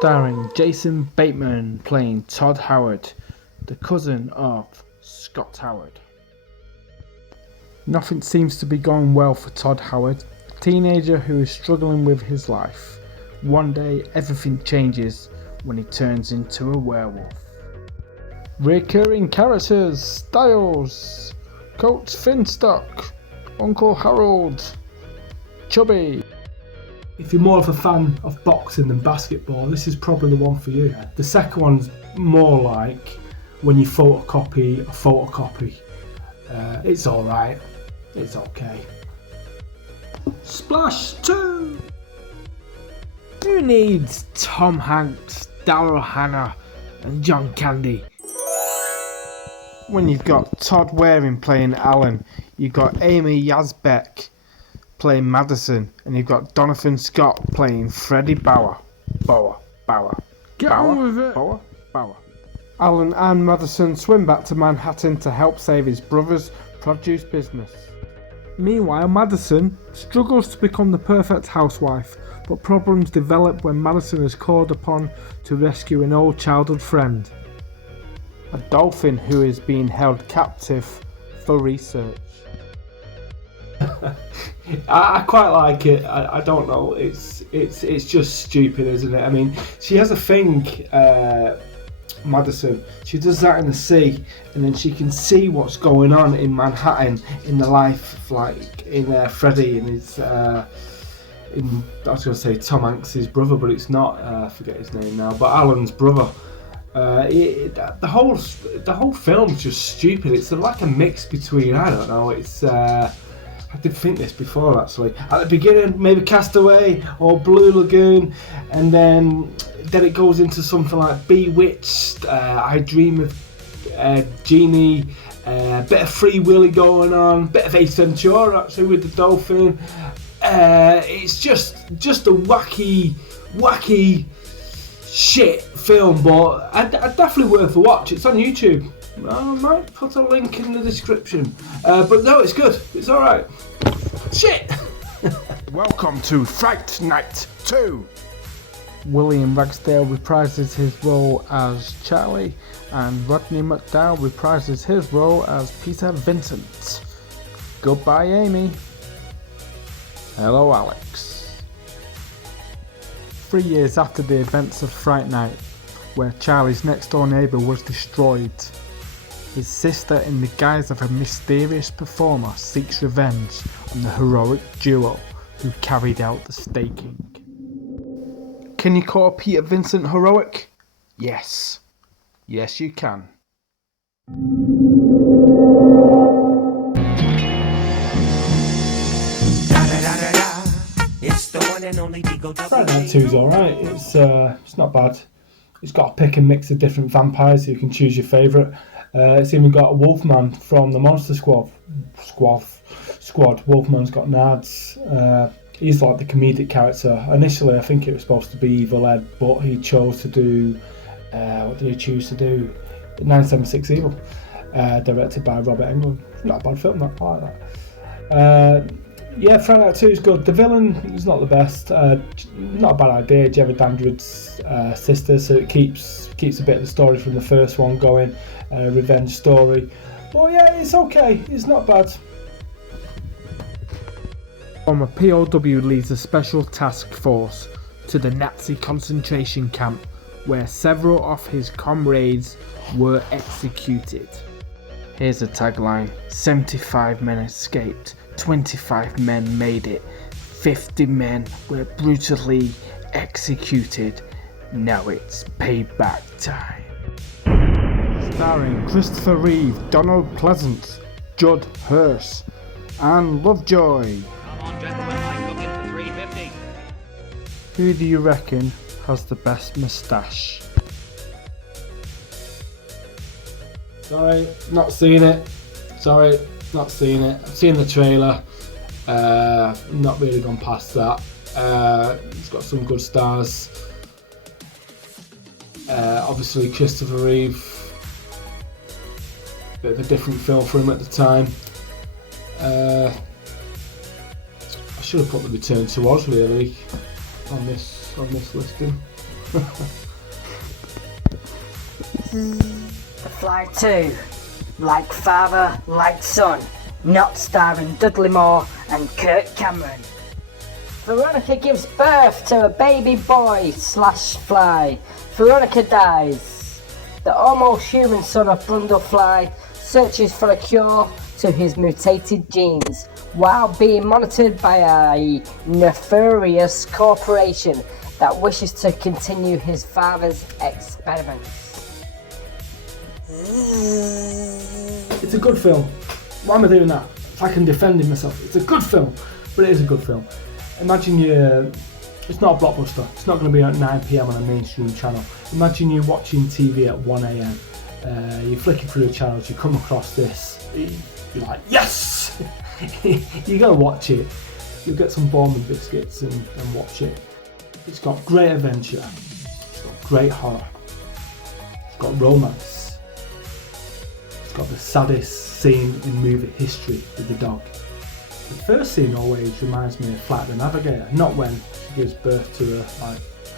Starring Jason Bateman playing Todd Howard, the cousin of Scott Howard. Nothing seems to be going well for Todd Howard, a teenager who is struggling with his life. One day everything changes when he turns into a werewolf. Recurring characters: Styles, Coach Finstock, Uncle Harold, Chubby. If you're more of a fan of boxing than basketball, this is probably the one for you. The second one's more like when you photocopy a photocopy. It's alright. It's okay. Splash 2! Who needs Tom Hanks, Daryl Hannah and John Candy when you've got Todd Waring playing Alan, you've got Amy Yazbek playing Madison, and you've got Donovan Scott playing Freddie Bauer. Get on with it! Bauer. Alan and Madison swim back to Manhattan to help save his brother's produce business. Meanwhile, Madison struggles to become the perfect housewife, but problems develop when Madison is called upon to rescue an old childhood friend, a dolphin who is being held captive for research. I quite like it. I don't know. It's just stupid, isn't it? I mean, she has a thing, Madison. She does that in the sea, and then she can see what's going on in Manhattan in the life, like in Freddie and his. I was going to say Tom Hanks' brother, but it's not. I forget his name now. But Alan's brother. The whole film's just stupid. It's like a mix between, I don't know. It's. I did think this before actually. At the beginning, maybe Castaway or Blue Lagoon, and then it goes into something like Bewitched, I Dream of Jeannie, bit of Free Willy going on, bit of Ace Ventura actually with the dolphin. It's just a wacky shit film, but definitely worth a watch. It's on YouTube. I might put a link in the description. But no, it's good. It's alright. Shit! Welcome to Fright Night II. William Ragsdale reprises his role as Charlie, and Rodney McDowell reprises his role as Peter Vincent. Goodbye, Amy. Hello, Alex. 3 years after the events of Fright Night, where Charlie's next door neighbour was destroyed, his sister, in the guise of a mysterious performer, seeks revenge on the heroic duo who carried out the staking. Can you call Peter Vincent heroic? Yes. Yes, you can. Fright Night 2's alright. It's not bad. It's got a pick and mix of different vampires, so you can choose your favourite. It's even got a Wolfman from the Monster Squad. Wolfman's got Nads. He's like the comedic character. Initially, I think it was supposed to be Evil Ed, but he chose to do. What did he choose to do? 976 Evil, directed by Robert Englund. Not a bad film. I like that. Yeah, Fright Night 2 is good. The villain is not the best. Not a bad idea. Jerry Dandridge's sister, so it keeps a bit of the story from the first one going. Revenge story. But yeah, it's okay. It's not bad. Former POW leads a special task force to the Nazi concentration camp where several of his comrades were executed. Here's a tagline: 75 men escaped, 25 men made it, 50 men were brutally executed. Now it's payback time. Starring Christopher Reeve, Donald Pleasance, Judd Hirsch, and Lovejoy. Come on, gentlemen, I'm looking for 350. Who do you reckon has the best moustache? Sorry, not seen it. I've seen the trailer. Not really gone past that. It's got some good stars. Obviously, Christopher Reeve. Bit of a different film for him at the time. I should have put The Return to Oz really on this listing. The Fly 2, Like Father, Like Son, not starring Dudley Moore and Kirk Cameron. Veronica gives birth to a baby boy / fly. Veronica dies. The almost human son of Brundlefly searches for a cure to his mutated genes while being monitored by a nefarious corporation that wishes to continue his father's experiments. It's a good film. Why am I doing that? If I can defend myself. It's a good film, but it is a good film. Imagine it's not a blockbuster. It's not going to be at 9 PM on a mainstream channel. Imagine you're watching TV at 1 AM. You're flicking through the channels, you come across this. You're like, yes! You're going to watch it. You'll get some Bowman biscuits and watch it. It's got great adventure. It's got great horror. It's got romance. It's got the saddest scene in movie history with the dog. The first scene always reminds me of Flight the Navigator, not when she gives birth to a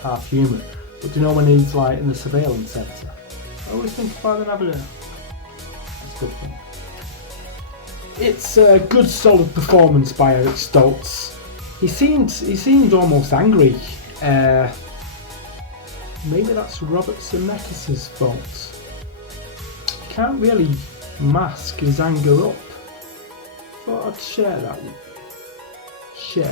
half human, but do you know when he's in the surveillance centre? I always think of Flight the Navigator. It's a good film. It's a good solid performance by Eric Stoltz. He seemed almost angry. Maybe that's Robert Zemeckis' fault. He can't really mask his anger up. Thought I'd share that with you.